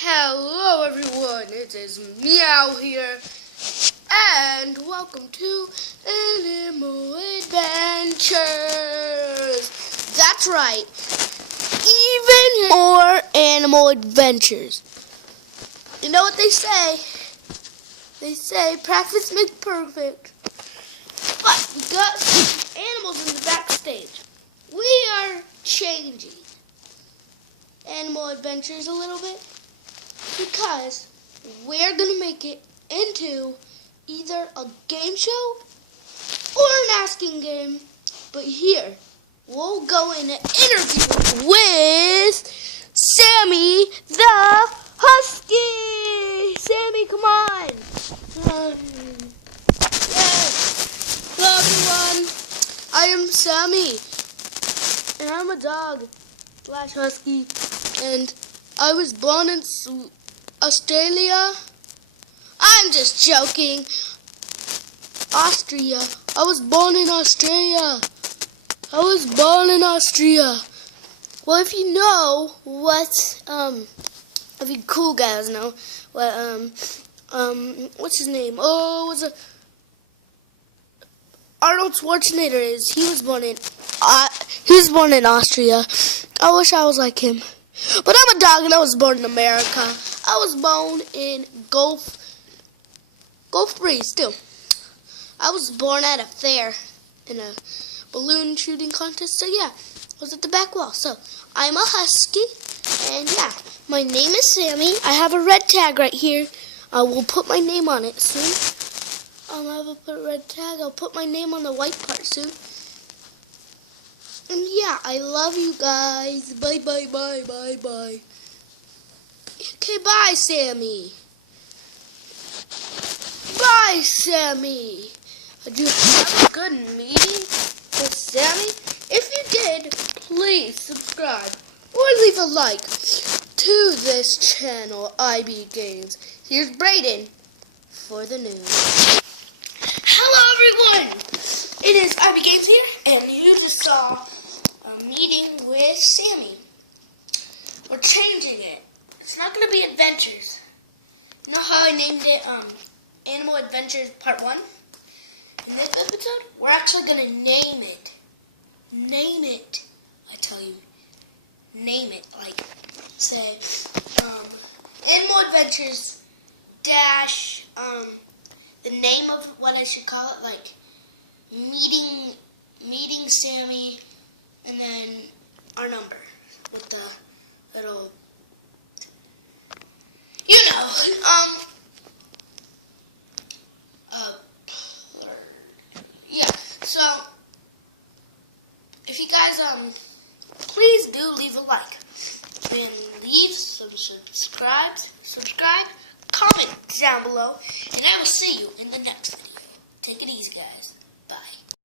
Hello everyone, it is Meow here, and welcome to Animal Adventures. That's right, even more animal adventures. You know what they say? They say practice makes perfect. But we got some animals in the backstage. We are changing Animal Adventures a little bit, because we're going to make it into either a game show or an asking game. But here, we'll go in an interview with Sammy the Husky. Sammy, come on. Yes. Hello, everyone. I am Sammy, and I'm a dog / husky, and I was born in Australia. I'm just joking. Austria. I was born in Australia. Well, if you know what, if you cool guys know what, what's his name? Oh, was it Arnold Schwarzenegger is? He was born in Austria. I wish I was like him. But I'm a dog and I was born in America. I was born in Gulf Breeze too. I was born at a fair in a balloon shooting contest. So yeah, I was at the back wall. So I'm a husky, and yeah, my name is Sammy. I have a red tag right here. I will put my name on it soon. I will put a red tag. I'll put my name on the white part soon. And yeah, I love you guys. Bye, bye, bye, bye, bye. Okay, bye, Sammy. Bye, Sammy. Did you have a good meeting with Sammy? If you did, please subscribe or leave a like to this channel, IB Games. Here's Brayden for the news. Hello, everyone. It is IB Games here, and you just saw a meeting with Sammy. We're changing it. It's not going to be adventures. You know how I named it Animal Adventures Part 1? In this episode, we're actually going to name it. Name it. I tell you. Name it. Like, say, Animal Adventures dash, the name of what I should call it, like, meeting Sammy, and then our number with the little, you know, yeah. So if you guys please do leave a like and leave some subscribe, comment down below, and I will see you in the next video. Take it easy, guys.